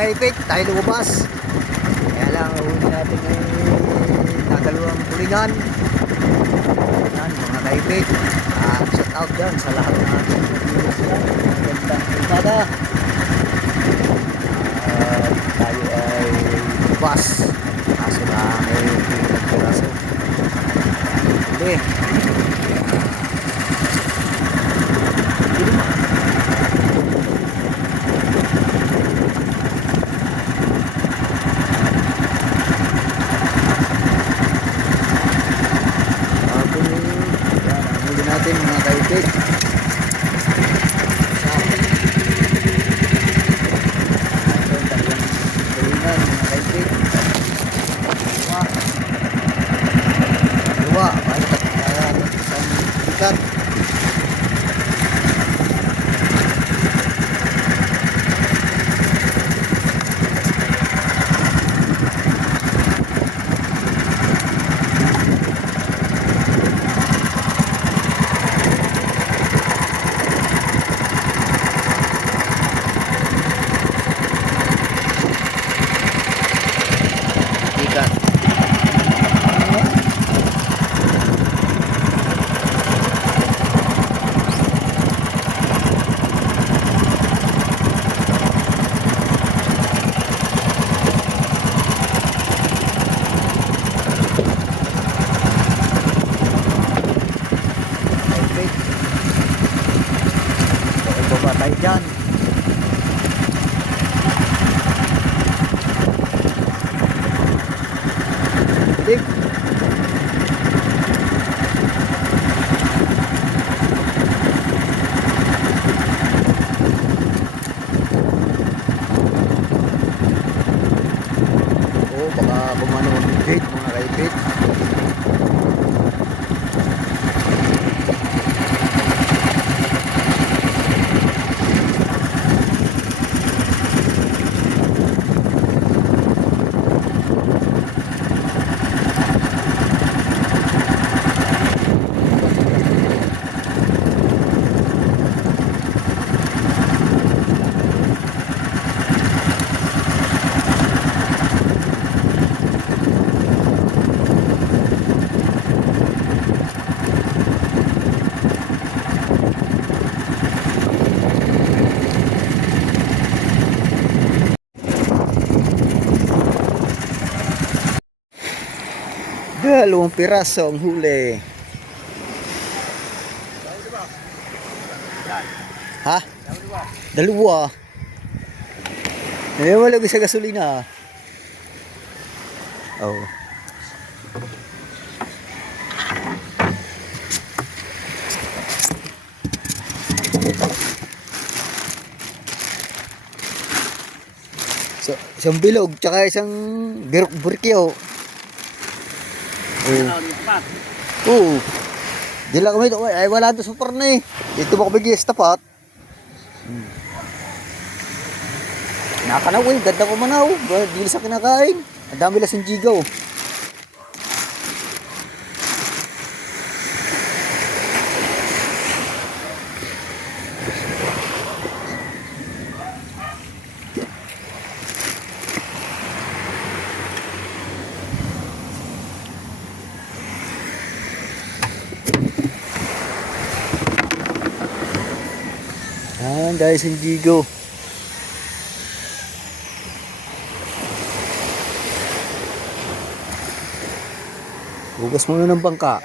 kaipit, tayo lumabas. Kaya lang, huli natin ngayon nakalawang kulingan. Yan, mga kaipit. Shout out dyan sa lahat ng ating magandang kumada. Tayo ay lumabas. Kaso na may nagpiraso. Huli. Natin mga kaipit. Ayun, talagang tulingan mga kaipit. Dua balik isang ikat. Baba tayo dyan. Dik. Baka bumano ng gate mga kaipit. Dalawang piraso ang huli. Ha? Dalawa. Eh, wala sa gasolina. Oh. So, isang bilog, tsaka isang burkyo. Oo. Di lang kami ito. Ay, wala ito super na eh. Dito ba kami tapat? Nakanaw eh. Ganda ko manaw. Di sa kinakain. Ang dami lasing jigaw. Dahil sa jigo. Hugas muna ng bangka.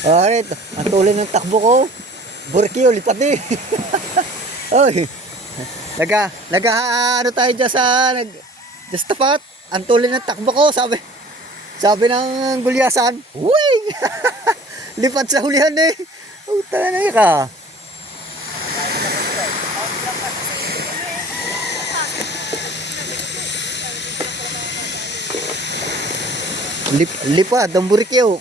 Alright, ang tuloy ng takbo ko. Burkyo, lipat eh. Oy. Ano tayo dyan sa just tapat. Ang tuloy ng takbo ko, sabi ng gulyasan. Uy! Lipat sa hulihan eh. Oh, tanay ka. Lipad ang burkyo.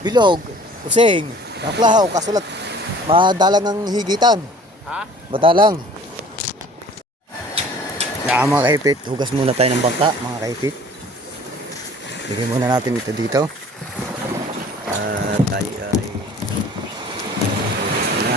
bilog, using, naklahaw, kasulat, madalang ang higitan. Ha? Madalang. Kaya mga kaipit, hugas muna tayo ng bangka, mga kaipit. Lagay muna natin ito dito. At tayo ay hugas muna.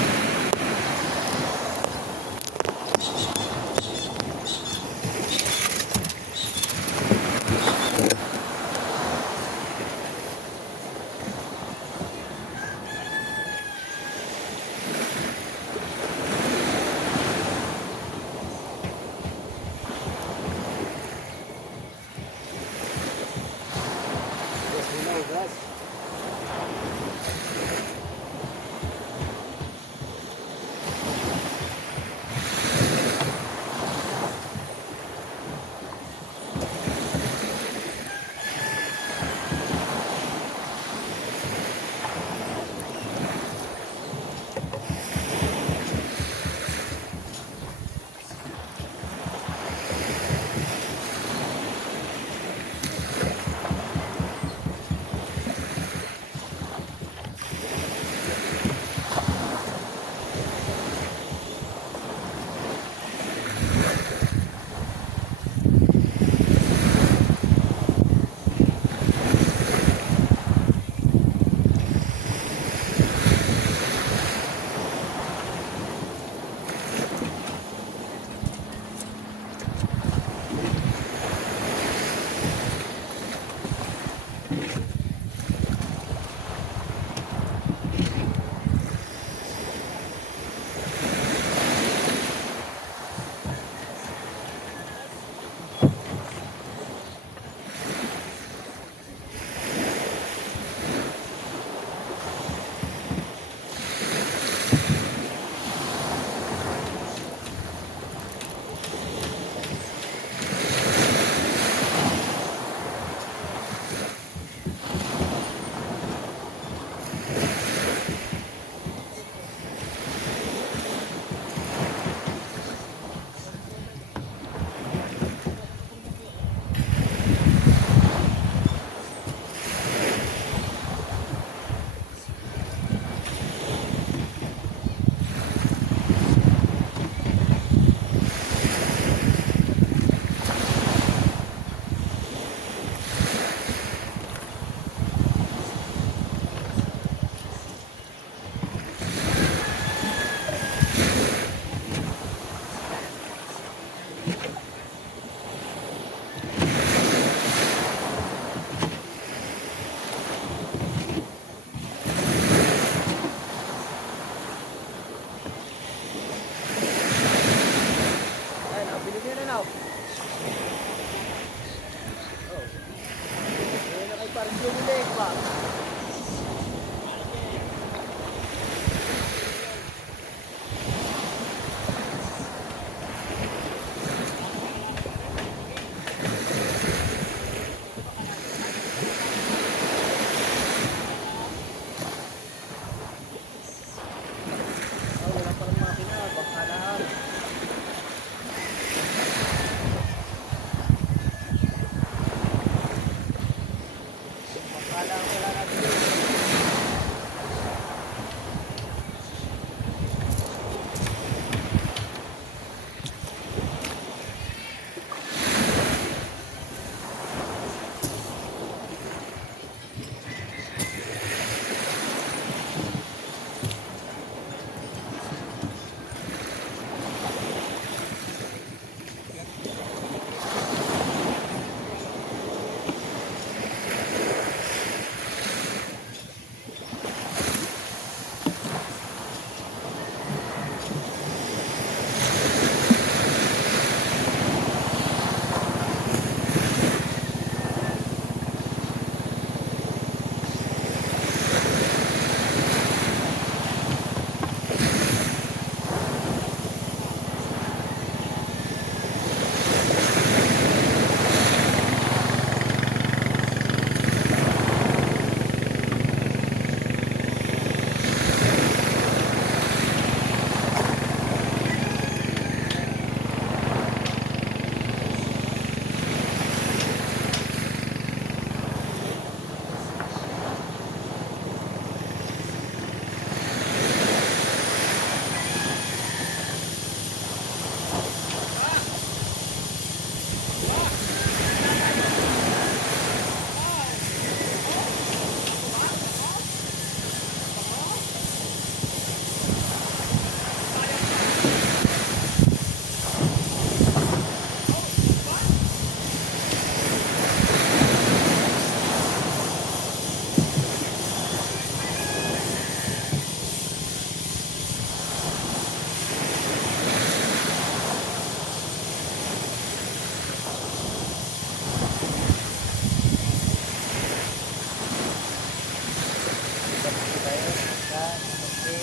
Yan, okay.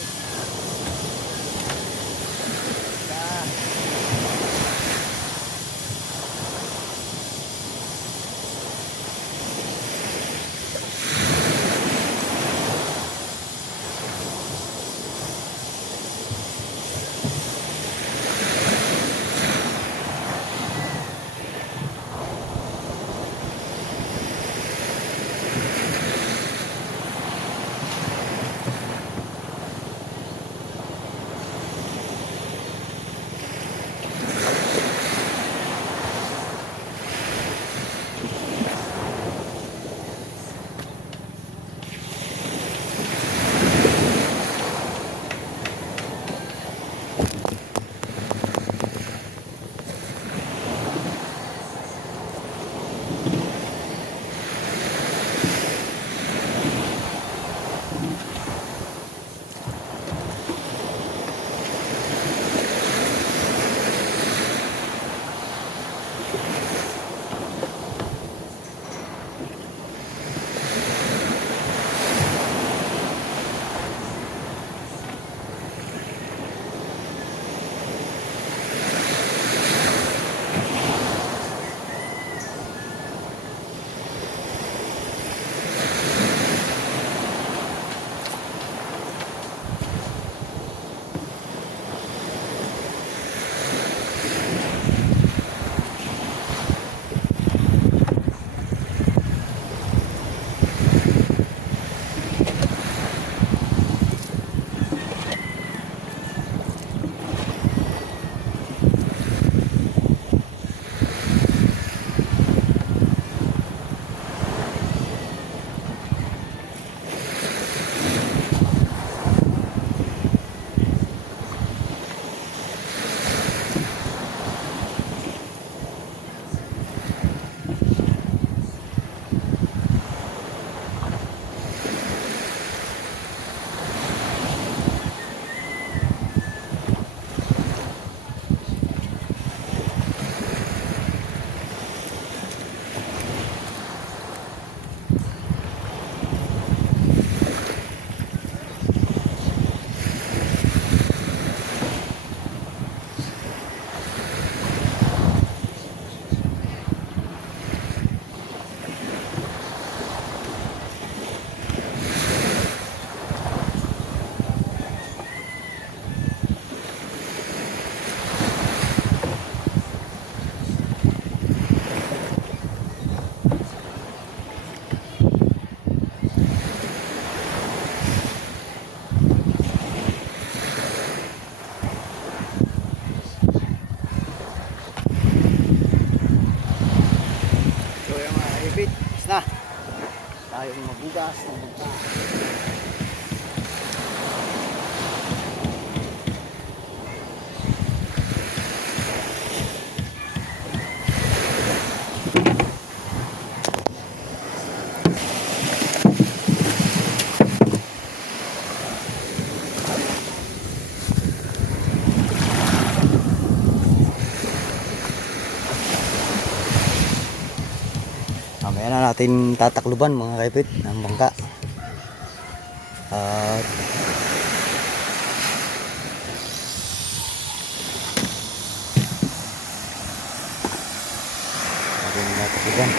Yan. So yung mga kaibit, na tayo mabugas ng bangka. Mamaya na natin tatakluban mga kaipit ng bangka. At natin tatakluban.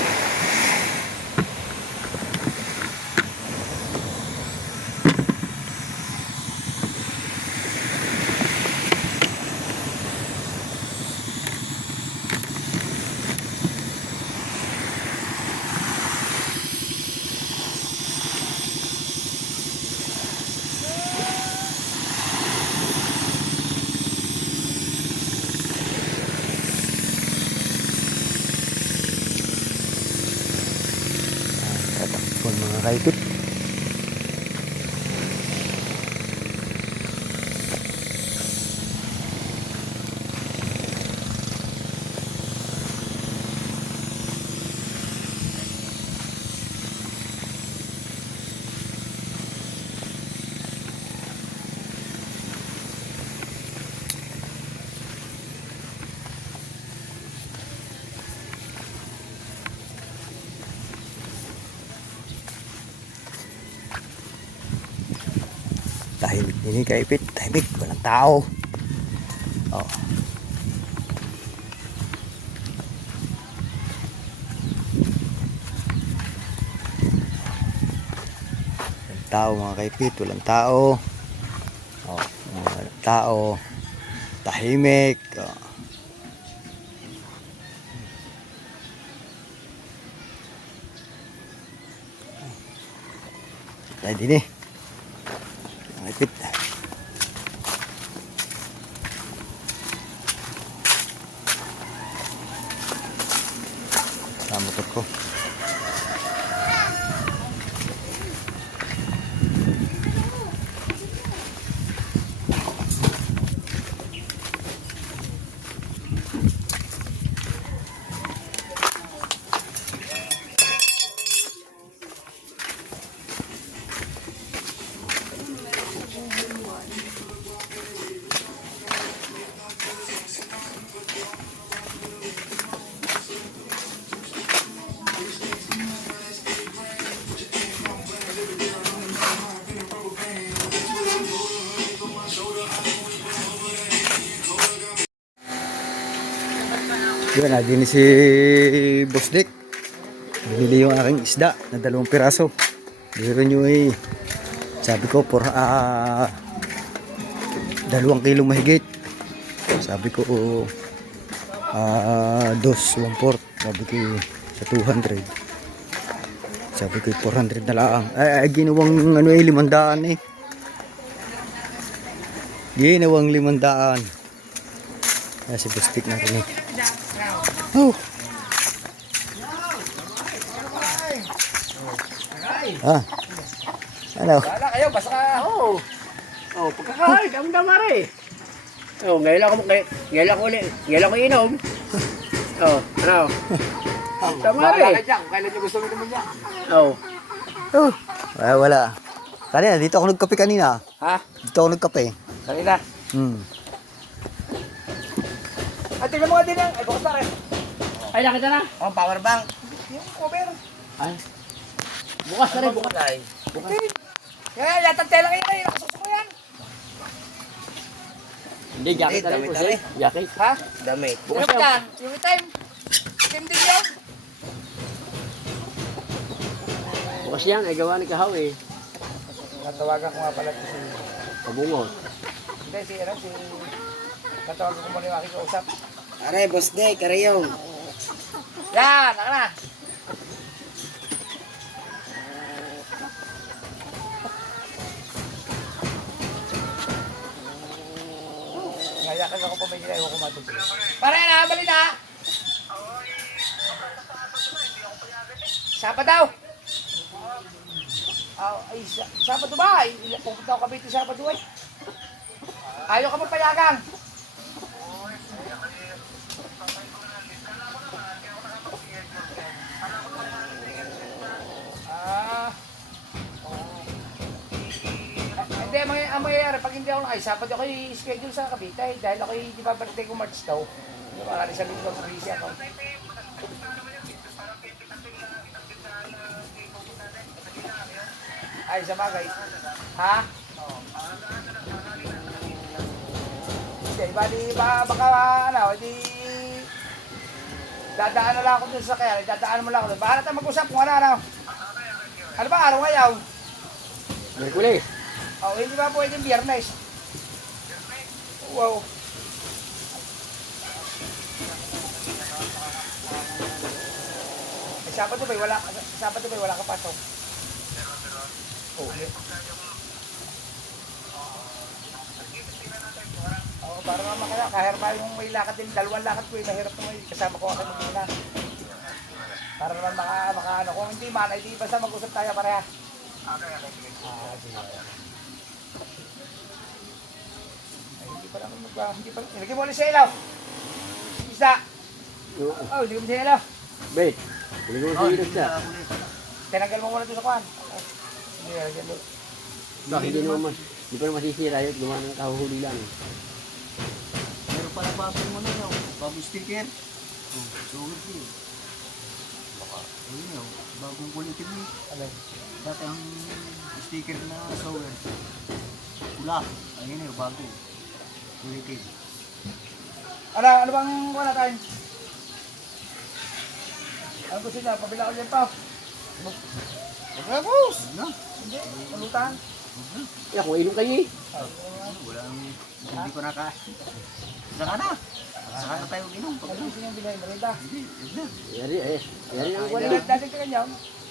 Tatakluban mga kaipit. Tahimik din kaipit. Tahimik. Walang tao. Oh. Walang tao mga kaipit. Walang tao. Oh. Walang tao. Tahimik. Oh. Tayo din eh. Kaipit. Motor ko. Yun, din si Boss Dick. Binili yung aking isda na 2 piraso. Biro nyo eh. Sabi ko, 2 kilong mahigit. Sabi ko, 2, 1/4. Sabi ko, sa 200. Sabi ko, 400 na lang. Ay ginawang 500 eh. Ginawang 500. Si Boss Dick na rin eh. Oh. Ano? Wala kayo, basta ka. Oh. Oh, pagkakain, ang damari. Oh, ngayon ako inom. Oh, ano? Damari. Wala ka dyan, kailan nyo gusto mo naman yan. Oh. Oh. Wala. Kanina, dito ako nagkape kanina. Ha? Dito ako nagkape. Kanina. Ay, tingnan mo nga din yan. Ay, bukas na rin. Ay, nakita na. Oh, power bank. Yung cover. Ay. Bukas na rin, bukas. Bukas. Kaya, yatang tela kayo na. Nakasuso ko yan. Hindi, jacket na rin po siya. Jacket. Ha? Damit. Bukas yan. Yung time. Team din yan. Bukas yan, ay gawa ni Kahaw eh. Natawagan ko nga pala si Kabungot. Hindi, si natawagan ko muna yung aking kausap. Aray, Boss Dick, karayong. Yan, naka na. Ngayakan ako pa may ginawa ko matutuloy. Pare na, bali na. Sapa daw. Ay, Sabado ba? Pupunta ako Cavite Sabado eh. Ayaw ka magpayagang. Hindi, ang mangyayari, pag hindi ako Sabado ako i-schedule sa Cavite dahil ako di ba birthday ko March daw. Di ba, sa linggo ko busy ako. Ay, sa bagay. Ha? Hindi, baka di dadaan na lang ako dun sa kaya, dadaan mo lang ako dun. Baka natin mag-usap kung ano. Ano ba, araw ngayon? Merkulis. Oh, hindi ba pwedeng Biyernes? Wow. Sabado ba wala ka pasok? Oh, para naman kaya, kahit pa yung may lakad din, 2 lakad ko, mahirap naman kasama ko ako mag-ina. Para naman maka kung hindi man, ay di basta mag-usap tayo pareha. Sige. Ay, hindi pa naman ilagay mo ulit sa ilaw. Isa. Oh, ilagay mo sa ilaw. Wait, ilagay mo sa ilaw siya. Tinanggal mo muna ito sa kuhan. Hindi, ilagay mo. Hindi pa naman masisira yun, gumawa ng kahuhuli lang. Meron pala bago mo na yun. Bago sticker. Sulit yun. Ayun yun. Bagong kulitin mo. Alay. Dati ang sticker na sower. pula. Ayun yung bago. Ulitin. Ano bang wala tayo? Ano gusto niya? Pabila ko dyan pa. Magkakos! Ano? Hindi, pulutan. Kaya kung inom kayo eh. Walang, hindi ko naka. Saka na. Saka na tayo inom. Pag Ano gusto niya bilhin? Marita. hindi, yun na. Yari eh. Yari na ang Wala wala. dati ka kanya.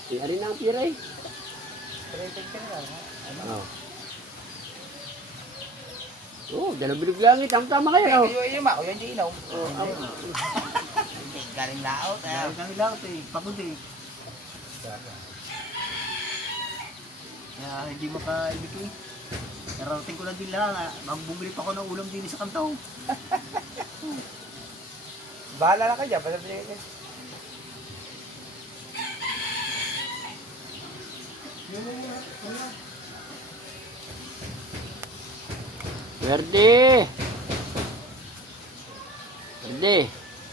Yari na ang pira eh. Rated ka na. Oo. Oh, dalawang bilog langit. Tama kayo. Kayo inom ako, yan yung inom. Galing laot. Dahil kami lahat eh. Pagod eh. Kaya hindi makaibig eh. Narating ko lang din lang. Bumili pa ako ng ulam din sa kantaw. Bahala na kayo, basta bilhin kayo. Verde. Verde.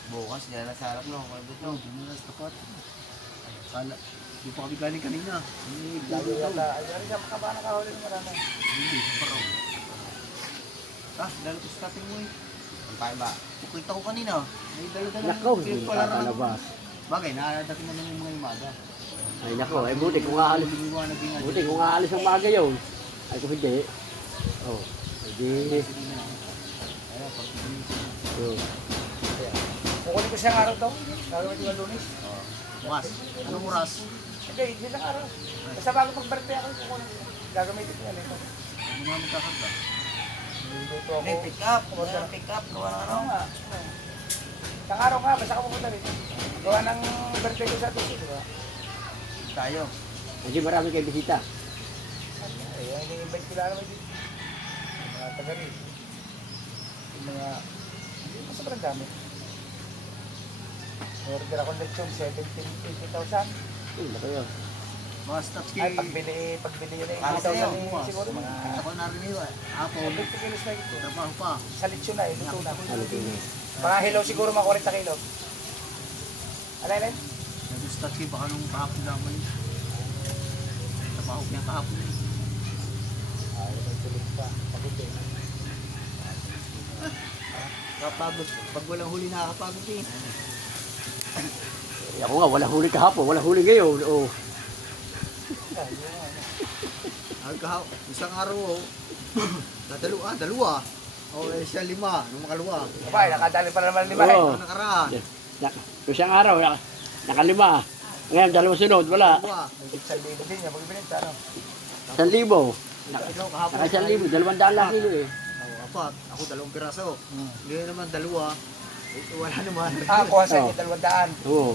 Bukas, dyan na sa harap no. Ito, bumulas tapat. Kala, hindi pa kami galing kanina. Hindi, Lalo daw. yata, ayari siya makaba na kahuli ng marami. Hindi, parang. Dalo ko sa tating mo eh. Ang tayo ba? Pukita ko kanina. May dala-dala. Nako, hindi kakalabas. Bagay, nakadating na lang yung mga imaga. Ay nako, ay buti kung aalis. Biniwanag din Buti kung aalis ang maga yun. Ay kung hindi. Oh, hindi. Oh. Kukunin ko siyang araw daw. Gagawin ko yung lunes. Bukas. Anong oras? Hindi, hindi lang araw. Basta bago mag-birthday ako, kukunin ko. Gagamitin ko yan. Ito. Hindi mo naman kakanta. Luluto ako. Hindi, pick up. Pick up. Gawa ng ano. Ano nga? Isang araw nga, basta ako pupunta rito. Gawa ng birthday ko sa atin, di ba? Tayo. Kasi marami kayo bisita. Eh, yung ini-invite ko lang naman dito. Yung mga taga rito. Yung mga, hindi mo sobrang dami. Order ako lechon, 80,000. Laki yun. Mga stocks Ay, kay... pagbili yun eh. Kasi 80,000 yung bukas. siguro mga Ako narinig yun. Ako, 50 kilos na ito. trabaho pa. Sa lechon na, luto na. Ano din eh. Mga hilaw siguro mga 40 kilo. Alay. Nag-stocks kay baka nung kahapon naman. Trabaho niya kahapon. Ay, may tuloy pa. Pagod eh. Kapagod. Pag walang huli nakakapagod eh. Eh, ako nga, wala huli kahapon, wala huli ngayon. Oh. Isang araw oh. Dalawa. O siya 5. Nung makaluwa. Kapay, nakadali pa naman lima eh. Oo. Ano nakaraan? Yung isang araw, nakalima. Ngayon, dalawang sunod, wala. Dalawa. Isang libo din niya, pag-ibinita, ano? 1,000. Ikaw kahapon. Naka 1,000, 200 lang kilo eh. Apat. Ako 2 piraso. Ngayon naman 2. Wala naman. Kuha sa Oo. inyo, 200. Oo.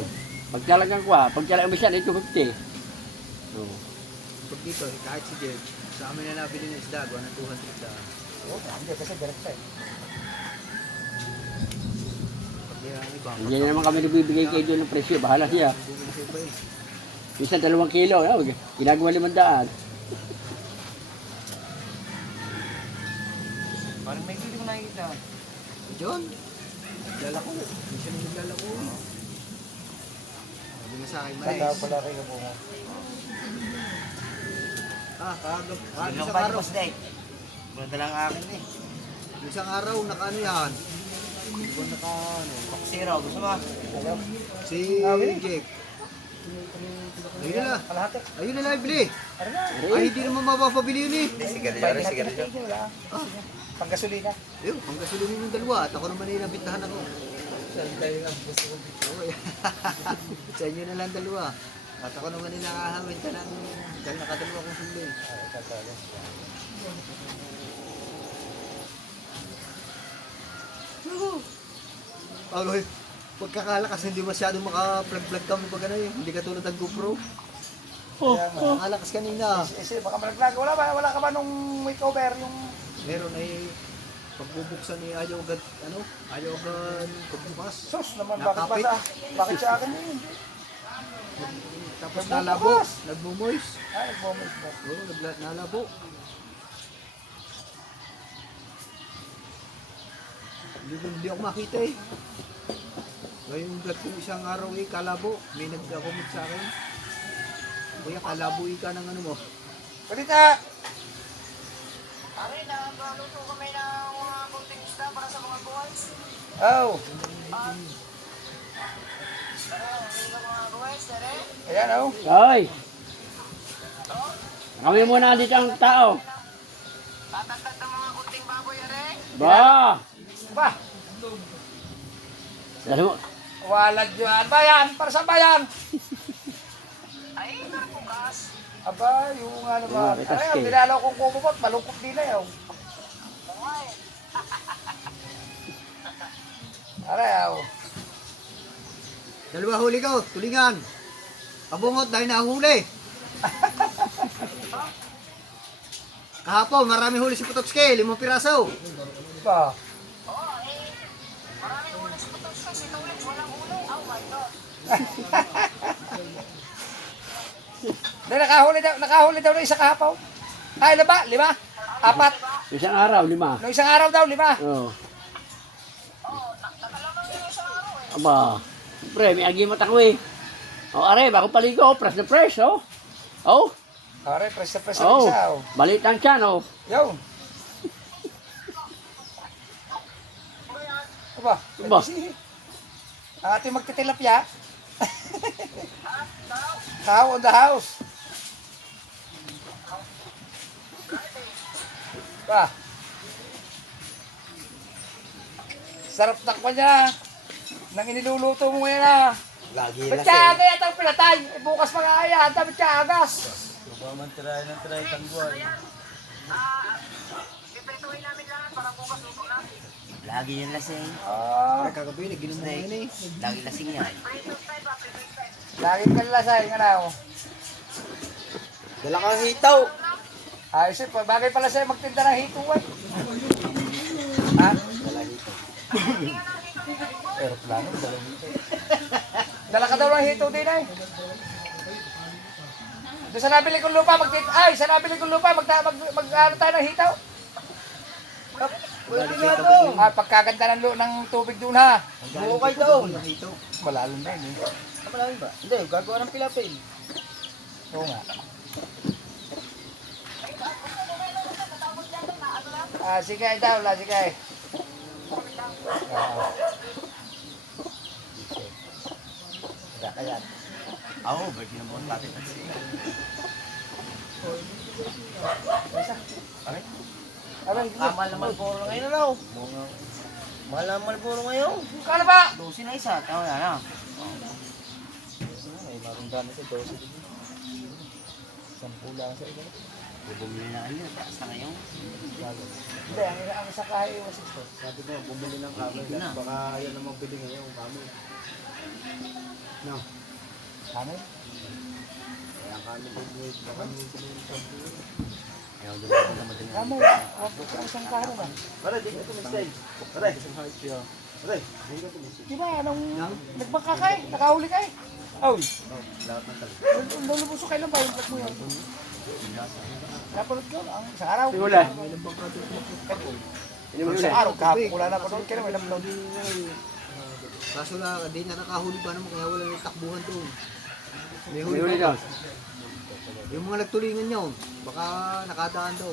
Pag talagang kuha, pag talagang umisan, ito 50. Oo. Pag dito, kahit si Jed, sa amin na nabili ng isda, gawa ng 200 sa... Oo, hindi, kasi direct eh. Pag yung iba, Hindi na naman kami nagbibigay kayo doon ng presyo. Bahala siya. bumili sa iba eh. Minsan 2 kilo. Oh, ginagawa 500. Parang may hindi ko nakikita. John, naglalako. Minsan yung naglalako eh. Sabi nga sa akin, Tanda mais. pala kayo po mo. Ano isang ba araw, yung date? Ganda lang akin eh. isang araw, naka ano yan. Di ba naka ano? Coke Zero. Gusto mo? Ano? Si Wili. Jake. Ayun na. Kalahati. Ayun na lang ibili. Ano na? Ay, hindi naman mapapabili yun eh. Sigarilyo. Wala. Panggasolina. Ayun, ang gasolina yung 2 at ako naman yung nabintahan ako. Okay. Sa inyo na lang 2. At ako naman yung nakahamid ka ng dahil nakadalawa kong sundin. Okay. Pagkakalakas hindi masyadong maka-plug-plug kami pag ano eh. Hindi katulad ng GoPro. Kaya nga. Nakalakas kanina. Baka malaglag. Wala ka ba nung makeover yung... Meron ay pagbubuksan ni ayaw agad ayaw agad pagbukas. Sus naman, Nakapit. bakit sa akin yun? Tapos Nagbubukas. nalabo, nagmumoist. Ay, nagmamit ba? Oo, nalabo. Hindi ako makita eh. Ngayong vlog ko isang araw eh, kalabo. May nag-comment sa akin. Kuya, kalabo ka ng ano mo. Balita! Oh. Ayan, oh. Hoy! Kami muna dito ang tao. Ba! Ba, Dali mo. walad yan. Bayan, para sa bayan. Aba, yung ano ba? May Ano taske. yun, dinalaw kong kumupot, malungkot din na yun. Araw. Dalawa huli ko, tulingan. Pabungot dahil nahuli. Kahapon, marami huli si Putotske, 5 piraso. Ba? Dahil nakahuli daw ng isa kahapaw. Ay, ilan ba? 5? 4? Isang araw, 5. Noong isang araw daw, 5. Oo. Aba. Pre, may agi mo tako eh. O, are, bago paligo, fresh na fresh, oh. Oh, Pare, presa na oh. isa, oh. Balitan siya, no. Yo. Aba, Aba. ang ating magtitilapya. Cow on the house. Ba. Sarap takpan niya. Nang iniluluto mo ngayon ah. Lagi Ba't siya aga yata ang pinatay? Eh, bukas mag-aaya. Ba't siya agas? Lagi yung lasing. Ah, Kagabi, naginom na yun eh. Lagi lasing yan. lagi ka lasay nga na. Dala kang hitaw. Ayos eh, bagay pala sa'yo magtinda ng hituan. Ha? Aeroplano, dala hito. Dala ka daw ng hito din ay. Doon sa nabili kong lupa, sa nabili kong lupa, ano tayo ng hitaw? Pwede nga doon. Ah, pagkaganda ng tubig doon ha. Buo kayo doon. Malalim na yun eh. Malaki ba? Hindi, gagawa ng pilapil. Oo nga. Ah, sige daw, sige. Kaya. Oo, birthday ng buong tatay kasi. Alam, Mahal na Malboro ngayon na raw. Mahal na Malboro ngayon. kano ba? 12 na isa, tama na na. Ay, marundan na siya, 12. 10 lang sa iba. Bumili na kayo, taas na ngayon. Hindi, ang isa kahay yung asisto. Sabi ko, bumili ng kamay. Ito na. Baka yan ang magbili ngayon, kamay. No. Ano? Kaya ang kamay bumili, baka nung bumili sa Ayaw doon ako na madaling. Kamo, wag ko ang isang kano ba? Pare, di ka tumistay. Pare, isang heart siya. Pare, di ka tumistay. Di ba, anong nagbangka kay? Nakahuli kay? Oh, Lahat ng tali. lulubusok kayo lang ba yung plat mo yun? Napanood ko, ang isang araw. Hula. Ang isang araw, kahapon ko lang napanood kayo, may napanood. Kaso na, di na nakahuli pa naman, kaya wala nang takbuhan doon. May May huli daw. Yung mga nagtulingan yun, baka nakadaan daw.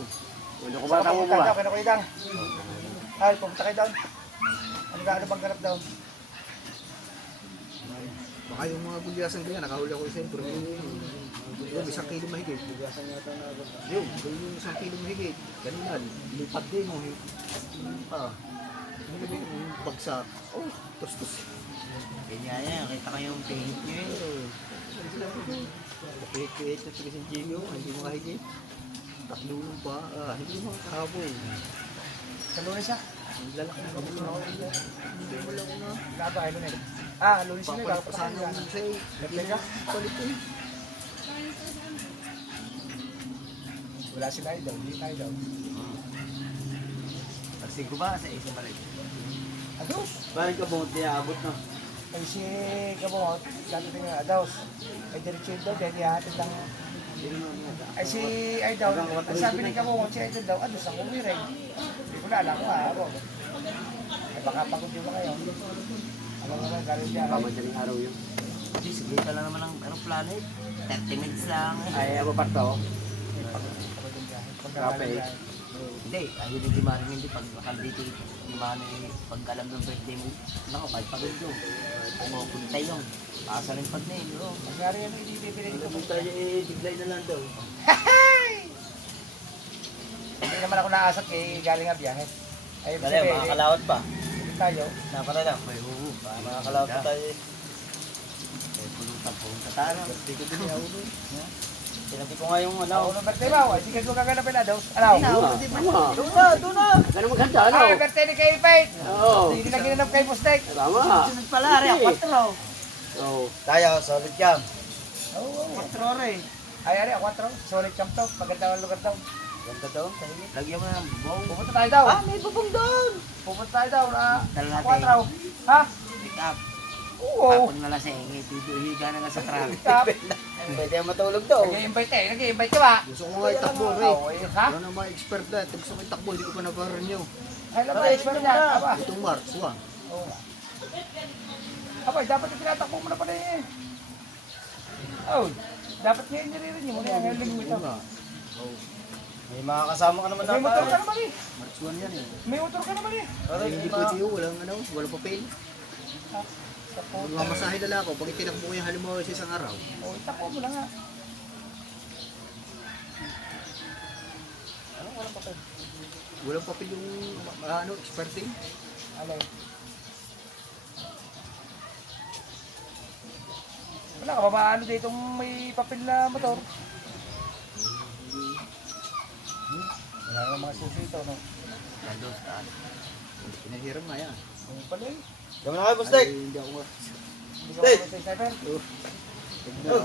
Ano ko ba tamo mo ba? Kaya kayo daw. Ay, pumunta kayo daw. Ano bang ganap daw? Baka yung mga bulyasan ganyan, nakahuli ako isa pero yung 1 kilo mahigit. Yung 1 kilo mahigit. Ganun lipat din mo. Yung bagsak. Oh, tos. Kanya yan, kita ko yung pihit nyo eh. Nakikit na tigas yung Jimmy, hindi mo kahigit. Tatlulong pa, hindi mo makahabol. Sa lunes siya? Ang lalaki na kabulong ako nila. Hindi mo lang na. Laba kayo lunes. Ah, lunes siya. Papalit pa sana yung sa'yo. Hindi na palit eh. Wala si tayo daw, hindi tayo daw. Kasi ko ba sa isang balik? Ados! Bakit ka bumunti abot no? Ay si Kabot, dati din nga Ados. Ay diretso yun daw, dahil ihatid lang. Ay si Aidaw, ang sabi ni Kabot, si Aidaw daw, Ados ang umirin. Hindi ko na alam ko araw. Ay baka pagod yung mga yun. Alam mo nga, galing dyan. Madaling araw yun. Hindi, saglit lang naman ang aeroplano eh. 30 minutes lang eh. Ay, ako pa to. Pagod yung biyahe. Grabe. Hindi, Hindi, ayun hindi maring hindi pag nakandito ni Manny pag alam ng birthday mo. Nako, kahit pagod yun. Pumupunta yung. Asa rin pag na yun. Oh. Nangyari yan, hindi bibili dito. Kung tayo diglay na lang daw. Hindi naman ako naasat eh, galing nga biyahe. Ay, Dali, mga kalawat pa. Hindi tayo. Napara lang. May huhu. Mga kalawat pa tayo. Pulutan po. Tatara. Hindi ko din ako doon. Sinabi ko nga yung Ako ano. ng birthday ba? Hindi ka gaganapin na daw. Alaw. Doon na. Ganun maganda, ano? Ay, birthday ni kay Faith. Oo. Hindi na ginanap kay Pustek. Tama. Sunod pala, rin. 4. Oo. Tayo, solid jam. Oo. 4 rin. Ay, ari, 4. Solid camp to. Maganda ang lugar daw. Ganda daw. Lagyan mo ng bong. Pupunta tayo daw. May bubong doon. Pupunta tayo daw na Dala natin. 4. Ha? Pick up. Oo. Kapag nalasing, higa na nga sa truck. Tap. Pwede matulog daw. Nag-i-invite eh. Nag-i-invite ka ba? Gusto ko nga itakbo, Ray. Oo, eh, ha? Wala na mga expert na. Gusto ko itakbo, hindi ko pa nabaran nyo. Ay, lang ba? Expert niya. Aba. Itong March 1. Oo nga. Aba, dapat yung tinatakbo mo na pala eh. Oh, dapat ngayon niririn mo na yan. Ngayon linggo ito. May mga kasama ka naman May motor ka naman eh. March 1 yan eh. May motor ka naman eh. Ay, hindi pwede yun. Walang papel. Ha? Sa po. Mamasahe na lang ako. Pag itinakbo ko yung halimbawa sa isang araw. Oh, itakbo mo na nga. Walang papel yung experting. Alay. Wala ka ba maano dito may papel na motor? Wala ka mga susi ito, no? Nandun sa taas. Pinahiram nga yan. Yung pala eh. Gawin na kayo, Bustek. Ay, hindi ako Hindi ka marunong sa sniper.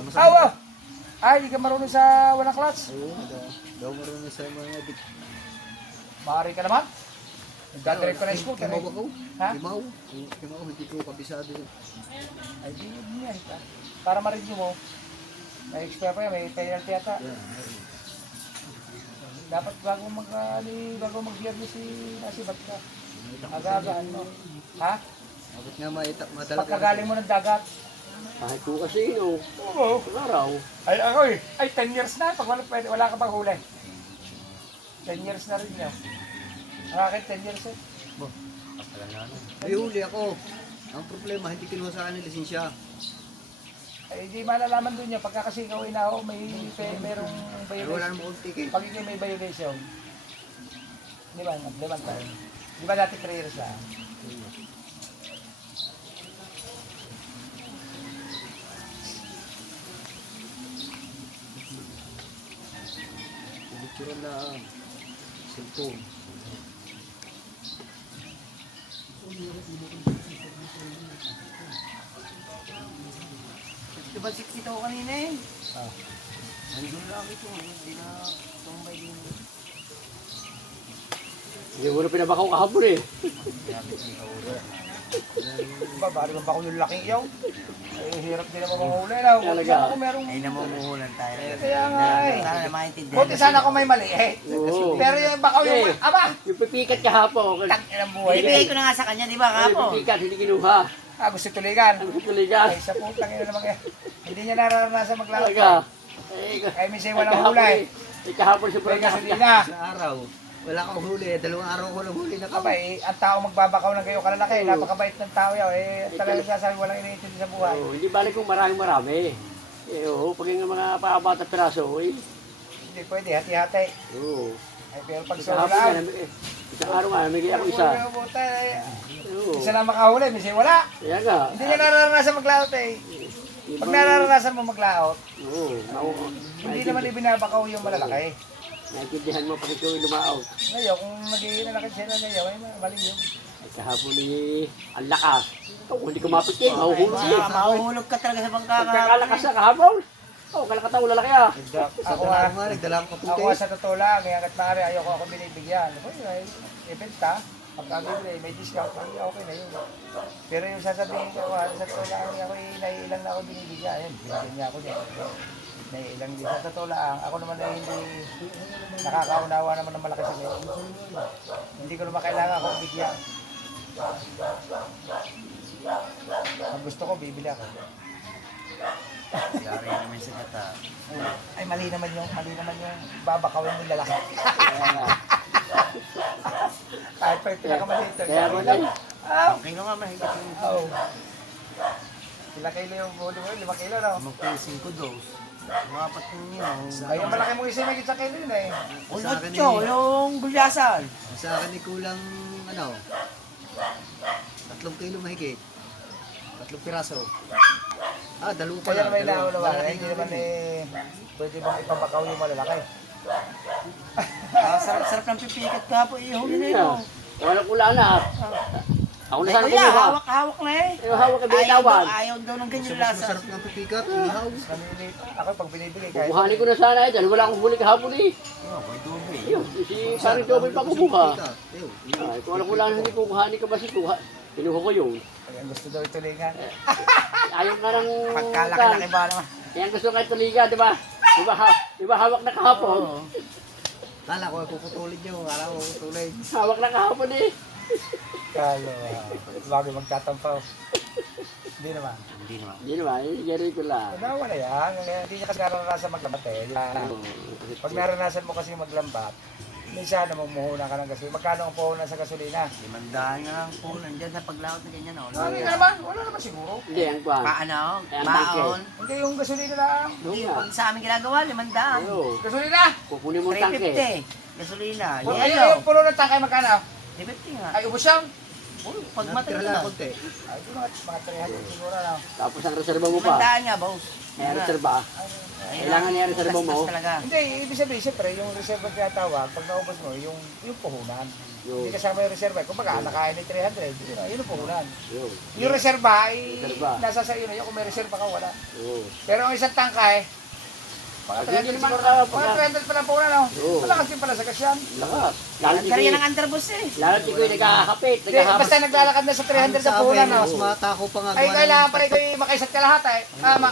masahe. Awa! Ay, hindi ka marunong sa walang clutch. Oo, daw marunong sa mga Maaari ka naman. Nagdadirect ka na scooter Kimaw eh. ako. Ha? Kimaw. Kimaw, hindi ko kabisado yun. Ay, di mo yan. Para ma-review mo. May expert pa yan, may penalty yata. Yan. Dapat bago bago mag-vlog si Nasibat ka. Aga-agaan mo. Ha? Abot nga madala Pagkagaling mo ng dagat. Kahit po kasi, no. Oo. Araw. Ay, ako eh. Ay, 10 years na. Pag wala ka pang huli. 10 years na rin yun. Ang akin, 10 years eh. Ay, huli ako. Ang problema, hindi kinuha sa akin ng lisensya. Ay, di malalaman doon niya. Pagka kasi ikaw na ako, merong Ay, wala violation. naman akong ticket. Pag hindi may violation. Di ba? Nagliman tayo. Di ba dati 3 years lang? Picture lang. Cellphone. Diba 60 ako kanina eh? Ah. Nandun lang ito. Hindi na tumbay din. Hindi mo na pinabakaw kahapon eh. Diba, bari lang ba ako yung laking iyaw? Ay, hirap din naman mahuli na. Talaga. Sana ako merong... Ay, namumuhulan tayo. Kaya nga eh. Sana na maintindihan. Buti sana ako may mali eh. Oo. Pero yung bakaw yung... Eh. Aba! Yung pipikat kahapon. Tangin ang buhay. Ibigay ko na nga sa kanya, di ba, Yung kapo? pipikat, hindi kinuha. Ah, gusto tuligan. Ang tuligan. Ay, sa putang ina naman kaya. Hindi niya nararanasan maglaro. Talaga. Eh, Ay, minsan walang hulay. kahapon sa May barangay. gasolina. Sa araw, wala kang huli. 2 araw ko lang huli na Aba, kami. eh, ang tao magbabakaw ng gayo kalalaki. Napakabait ng tao yaw. Eh, talagang sasabi walang iniintindi sa buhay. Oh, hindi balik kung marami. Eh, oo, pag yung mga pakabata piraso, eh. Hindi pwede, hati-hati. Oo. Ay, pero pag Isang sa hapon nga, ulan, isang araw nga, namigay ako isa. Oo. Isa lang makahuli, minsan wala. Kaya nga. Hindi niya nararanasan maglaot eh. Pag nararanasan mo maglaot, Oo. hindi naman ibinabakaw yung malalaki. Naintindihan mo pag ikaw yung lumaaot. Ngayon, kung nag-iinalakit sila ngayon, ay mali yun. At kahapon eh, ang lakas. Ito, kung hindi kumapit kayo, mahuhulog Ay, siya. mahuhulog ka talaga sa bangka Pagkakalakas na kahapon. Oo, kalakataw lalaki ah. Ako Nga, nga, nagdala akong ako kaputi. nga sa totoo lang, ngayon at maaari, ayoko ako binibigyan. Ay, ibenta, pagka bibili, may discount, ay, okay na yun. Pero yung sasabihin ko, sa totoo lang, ako naiilang na ako binibigyan. Ayun, binigyan niya ako niya. Naiilang din sa totoo lang, ako naman ay hindi nakakaunawa naman ng malaki sa ngayon. Hindi ko naman kailangan akong bigyan. Ang gusto ko, bibili ako. Yari naman sa kata. Ay, mali naman yung babakawin ng lalaki. Kaya nga. pa yung pinakamaliit. Kaya ako lang. Ah, Okay nga mahigit yung oh. Ilang kilo yung huli mo? 5 kilo, no? magpil 5 dos. Mga apat yun. Ay, yung malaki mong isa may isang kilo yun eh. Uy, Sa akin Otso, eh. yung gulyasan. Sa akin ay kulang, 3 kilo mahigit. 3 piraso. Dalawa pa Kaya lang. naman dalawa. inaulawa. Malaki Hindi nga naman rin eh, pwede bang ipabakaw yung malalaki. Sarap-sarap ng pipikat ka po. Ihuli na Yun yun. na. Walang kulang na. Ako na Ay, sana kuya, kumuha. hawak-hawak na eh. Yung hawak ka Ayaw daw, bitawan. ayaw daw ng ganyan Mas lasa. masarap ng pipikat, ihaw. Namimili. Ako pag binibigay kahit. Kukuhanin ko na sana eh. Dahil wala akong huli kahapon eh. May tubig. Yun, si Paring Dobel pa kumuha. Pipikat. Ew, Ay, kung ano kulang hindi kukuhanin ka ba si kuha. Kinuha ko yun. Ay, ang gusto daw itulingan. Ayaw nga ng... Pagkalaki-laki ba naman? Yan gusto nga tuliga, di ba? Di ba hawak na kahapon? Kala ko puputulin niyo, kala ko puputulin. Hawak na kahapon eh. Kalo, bago magtatampaw. Hindi naman. Hindi naman. Hindi naman, gano'n ko lang. Wala na yan. Hindi niya kasi naranasan maglambat eh. Pag naranasan mo kasi maglambat, minsan na mumuhunan ka ng gasolina. Magkano ang puhunan sa gasolina? 500 nga lang po nandyan sa paglawat na ganyan. Oh. Hindi naman. Wala naman siguro. Hindi, ang kwan. Paano? Ay, ang Baon? Hindi yung gasolina lang. Hindi, nga. pag sa amin ginagawa, 500. Oo. Gasolina! Kukunin mo ang tangke. 350. Gasolina. Ay, Yellow. yung puno ng tangkay magkano? 350 nga. Ay, ubos yan. Uy, pag Natira matagal lang na. konti. Ay, di mga 300 siguro na. Tapos ang reserva mo pa. 500 nga, boss. May reserva. Kailangan niya reserva mo. Mas talaga. Hindi, ibig sabihin, siyempre, yung reserva tinatawag, pag naubos mo, yung puhunan. Yun. Hindi kasama yung reserva. Kung baga, nakain ni 300, yun ang puhunan. Yun. Yung reserva, ay Reserva. nasa sa iyo na yun. Kung may reserva ka, wala. Oo. Pero ang isang tangkay, mga Hindi 300 naman siguro, na- mga 300 pala puhunan, no? Oo. Malakas din pala sa kasyan. Lakas. Lalo si Karya Kuya. ng underboss eh. Lalo si Kuya nagkakapit. Hindi, basta naglalakad na sa 300 sa puhunan, no? Mas matako pa nga. Ay, gawa kailangan ng- pala ikaw makaisat ka lahat, eh.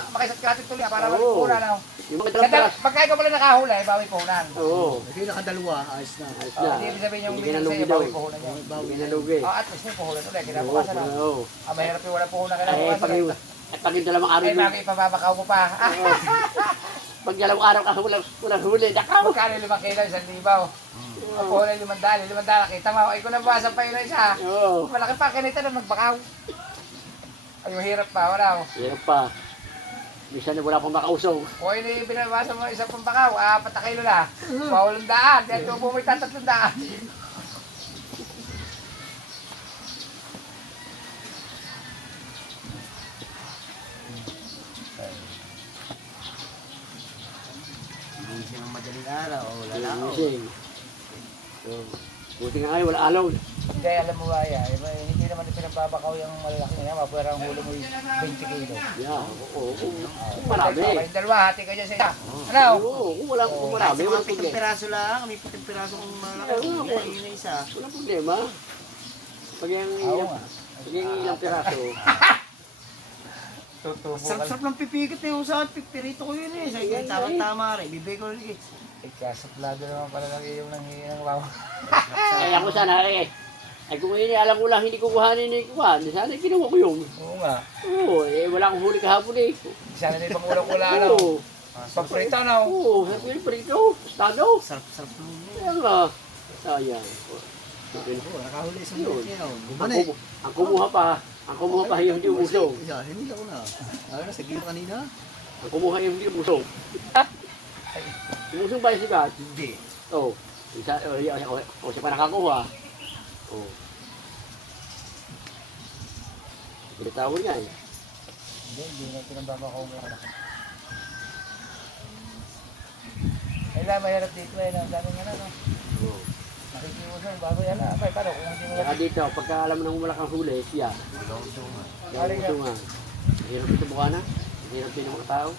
Makaisat ka lahat tuloy, para Oo. walang puhunan, no? Yung mga dalang Kada, peras. pagka ikaw pala nakahula, eh, bawi puhunan. Oo. Hindi nakadalawa, ayos na. Ayos Oh, na. hindi ibig sabihin yung Hindi binigay kinalugi sa'yo, daw. bawi puhunan niya. Hindi kinalugi. Oh, at least may puhunan ulit, Oo. kinabukasan, no? Oo. Mahirap yung wala puhunan Eh, kinabukasan. pag yung dalawang araw Ay, mo. bagay, ipababakaw mo pa. Pag dalawang araw ka walang huli, nakaw. Magkano 5 kilo, 1,000. Ang puhunan 500, 500, nakita mo. Ay, kung nabawasan pa yun na isa, Oo. malaki pa, kinita na magbakaw. Ay, mahirap pa, wala mo. Hirap pa. Minsan na wala pang makausong. Kung yun yung binabawasan mo isang pambakaw, 4 kilo na. 800, dahil tubo mo 300. Hindi ng madaling araw. Wala na ako. Gising. So, buti nga ngayon, wala alaw. Hindi, alam mo ba yan, hindi naman pinagbabakaw yung malalaki na yan, mapura ang huli mo yung 20 kilo. Yeah, oo. Kung marami. Kayong dalawa, hati ka dyan sa isa. Ano? Oo, kung marami, Kahit sa walang mga 7 problema. piraso lang, may 7 piraso kung malaki. Oo, Yun na isa. Walang problema. Pag yung Oo ilang, nga. pag yung ilang piraso, Tutubo ka. Sarap-sarap ng pipikit eh. Usahan, pipirito ko yun eh. Sa Yan, tama-tama rin. Bibig ko rin eh. Ikasaplado naman pala ng iyong nanghihinang wow. kaya ako sana eh. Ay kung ini alam ko lang hindi kukuhanin ni kuhan, sana ginawa ko yun. Oo nga. Oo, eh wala akong huli kahapon eh. Sana na ibang ulang-ula na. Oo, Pagprito na. oo, sabi ko prito, estado. Sarap-sarap ng Kaya nga, sayang. Oo, nakahuli sa Yun. mga yun. Ang, Gumanik. ang kumuha pa yung hindi umusong. Yeah, hindi ako na. Ayaw na, sa gilo kanina. Ang kumuha yung hindi umusong. Umusong ba yung sigat? Hindi. Oo. O siya pa nakakuha. Oo. Pinatawag niya eh. Hindi na pinambabakaw mo lang. Kailangan mahirap dito eh. Ang daming ano, no? Oo. Nakikiusong bago yan. Abay, paano kung hindi mo Saka dito, pagka alam mo nang wala kang huli, siya. Ari ka. Yung nga. Hirap ito buka na. Hirap din ng mga tao.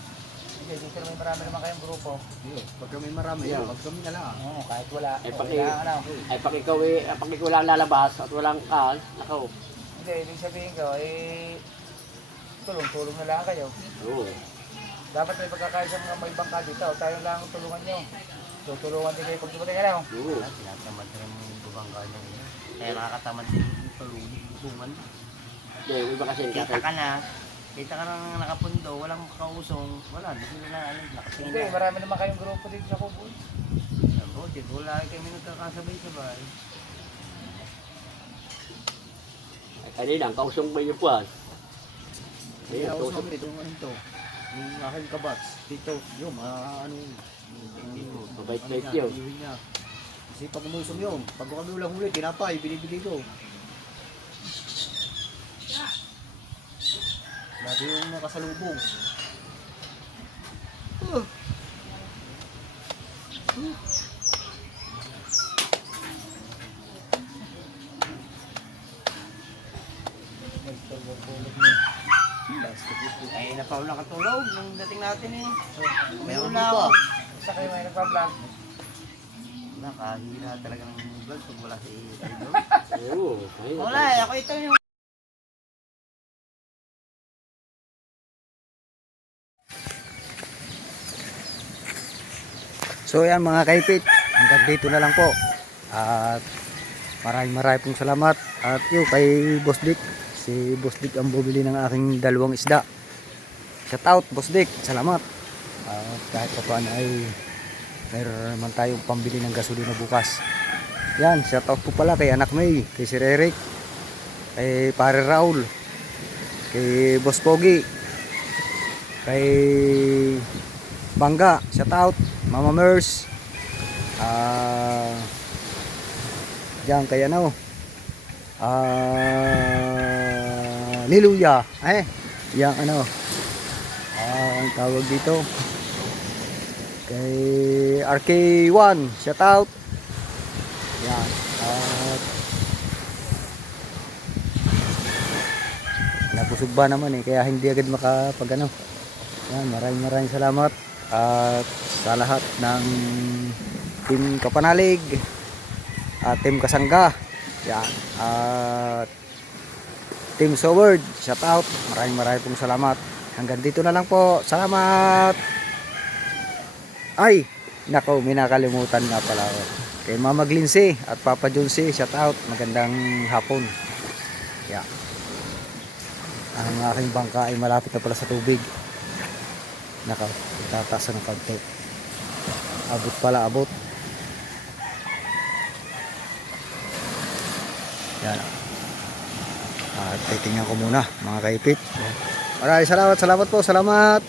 Hindi, dito naman marami naman kayong grupo. Yun, pag kami marami, Yeah. pag kami na lang. Oo, kahit wala. Ay, Kailangan ano. pag ikaw eh, pag ikaw lang lalabas at walang kaal, nakaw. Hindi, ibig sabihin ko, tulong-tulong na lang kayo. Oo. Dapat may pagkakain sa mga may bangka dito. Tayo lang ang tulungan nyo. Tutulungan din kayo pag dumating ka lang. Oo. Tinatamad rin yung bubangga niya. Kaya nakakatamad din yung tulungan. Hindi, yung iba kasi Kita kahit ka na. Kita ka nang nakapundo. Walang makausong. Wala. Di sila na ano. Nakatingin Hindi, na. marami naman kayong grupo dito sa Kuboy. Buti, wala kami nagkakasabay-sabay. Kanina, ang kausong mo yung puwas. Kaya Ayun, ako kausong. sabi itong ano to. Yung aking kabats. Dito. Yung ano yun. Mabait-bait yun. Iuwi niya. Kasi pag umusong yun, pag kami ulang huli, tinapay, binibigay ko. Lagi yung nakasalubong. Ay, napaul na katulog nung dating natin eh. Meron na pa. Isa kayo may nagpa-vlog. Nakahira talaga ng vlog pag wala si Idol. Oo, ayun. Wala eh, ako ito yung... So yan mga kaipit, hanggang dito na lang po. At maraming pong salamat. At yun kay Boss Dick. Si Boss Dick ang bumili ng aking dalawang isda. Shout out Boss Dick, salamat. At kahit pa paano ay mayroon naman tayong pambili ng gasolina bukas. Yan, shout out po pala kay Anak May, kay Sir Eric, kay Pare Raul, kay Boss Pogi, kay Bangga, shout out Mama Mers, diyan kay ano, Liluya, yang ano, ang tawag dito, kay RK1, shout out, yan, at nabusog ba naman kaya hindi agad makapag ano. Yan, maraming salamat at sa lahat ng Team Kapanalig at Team Kasangga, yan, at Team Soward, shout out, maraming pong salamat. Hanggang dito na lang po, salamat. Ay, nako, may nakalimutan nga pala ako. Kay Mama Glincy at Papa Junsi, shout out, magandang hapon. Yan, ang aking bangka ay malapit na pala sa tubig. Naka, itataas ng konti. Abot pala, abot. Yan. At titingnan ko muna mga kaipit. Maraming salamat po, salamat.